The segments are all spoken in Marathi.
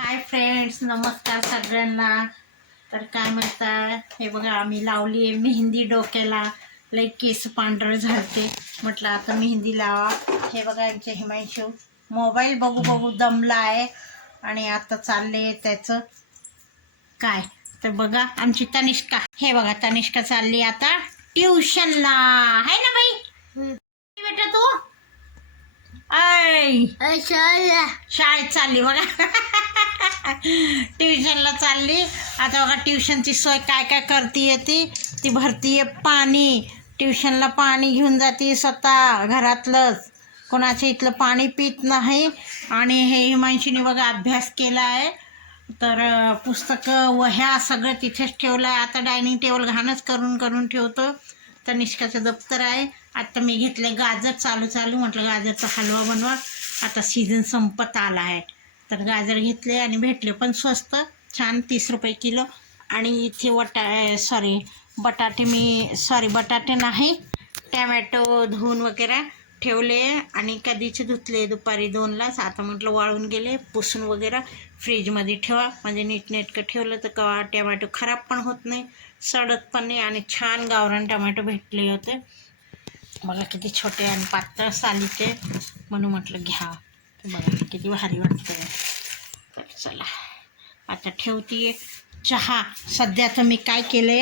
हाय फ्रेंड्स नमस्कार सगळ्यांना. तर काय म्हणताय? हे बघा आम्ही लावली आहे मेहंदी डोक्याला. लई केस पांढरं झालते. म्हटलं आता मेहंदी लावा. हे बघा आमचे हिमांशू. मोबाईल बघू बघू दमला आहे आणि आता चालले त्याचं काय? तर बघा आमची तनिष्का. हे बघा तनिष्का चालली आता ट्युशनला. आहे ना बाई? बेटा तू? ऐ. शाळेत चालली बघा. ट्युशनला चालली. आता बघा ट्युशनची सोय काय काय करते ती ती भरतीये पाणी. ट्युशनला पाणी घेऊन जाते स्वतः घरातलंच. कोणाच्या इथलं पाणी पित नाही. आणि हे हिमांशीने बघा अभ्यास केला आहे. तर पुस्तकं वह्या सगळं तिथेच ठेवलं आहे आता डायनिंग टेबल घाणच करून करून ठेवतो. तर निष्काचं दप्तर आहे. आता मी घेतले गाजर. चालू चालू. म्हटलं गाजरचा हलवा बनवा. आता सीझन संपत आला आहे. तर गाजर घेतले आणि भेटले पण स्वस्त छान तीस रुपये किलो. आणि इथे वटा सॉरी बटाटे मी सॉरी बटाटे नाही टॅमॅटो धुवून वगैरे ठेवले आणि कधीचे धुतले दुपारी दोनलाच. आता म्हटलं वाळून गेले पुसून वगैरे फ्रीजमध्ये ठेवा. म्हणजे नीटनेटकं ठेवलं तर कवा टॅमॅटो खराब पण होत नाही सडत पण नाही आणि छान गावरान टमॅटो भेटले होते. बघा किती छोटे आणि पातळ सालीचे. म्हणून म्हटलं घ्या. बघा किती भारी वाटतं तर चला आता ठेवते चहा सध्या तर मी काय केले?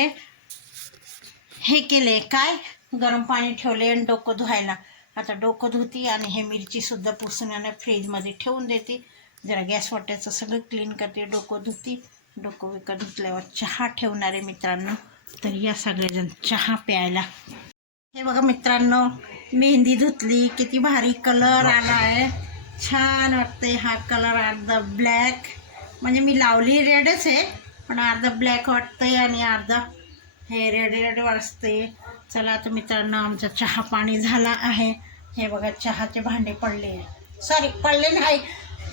हे केले काय? गरम पाणी ठेवले आणि डोकं धुवायला. आता डोकं धुती आणि हे मिरचीसुद्धा पुसून आणि फ्रीजमध्ये ठेवून देते. जरा गॅस वाट्याचं सगळं क्लीन करते डोकं धुती. डोकं विकत धुतल्यावर चहा ठेवणार आहे मित्रांनो. तर या सगळेजण चहा प्यायला. हे बघा मित्रांनो मेहंदी धुतली किती भारी कलर आला आहे छान वाटतंय हा कलर अर्धा ब्लॅक. म्हणजे मी लावली रेडच आहे पण अर्धा ब्लॅक वाटतंय आणि अर्धा हे रेड रेड वाजते चला आता मित्रांनो आमचा चहा पाणी झाला आहे. हे बघा चहाचे भांडे पडले सॉरी पडले नाही.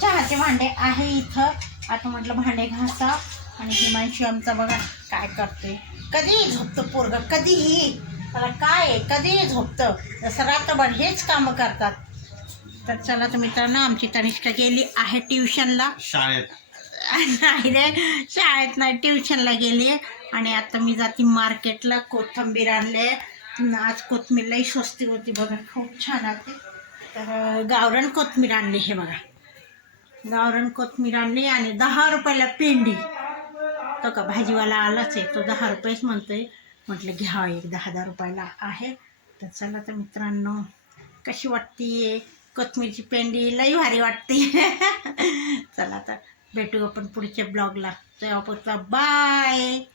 चहाचे भांडे आहे इथं. आता म्हटलं भांडे घासा. आणि हिमांशी आमचा बघा काय करते कधीही झोपतं पोरग कधीही. त्याला काय आहे? कधीही झोपतं. जसं रात्रभर हेच कामं करतात. तर चला तर मित्रांनो आमची तनिष्का गेली आहे ट्युशनला. शाळेत. नाही रे शाळेत नाही ट्युशनला गेली आणि आता मी जाते मार्केटला कोथिंबीर आणले. आज कोथिंबीर लई स्वस्ती होती बघा खूप छान होती. तर अं, गावरान कोथिंबीर आणली हे बघा. गावरान कोथिंबीर आणली आणि दहा रुपयाला पेंडी. तो का भाजीवाला आलाच आहे तो दहा रुपयेच म्हणतोय. म्हटलं घ्या एक दहा दहा रुपयाला आहे. तर चला तर मित्रांनो कशी वाटते कोथमीरची पेंडी लई भारी वाटते. चला तर भेटू आपण पुढच्या ब्लॉगला. तेव्हापुरता बाय.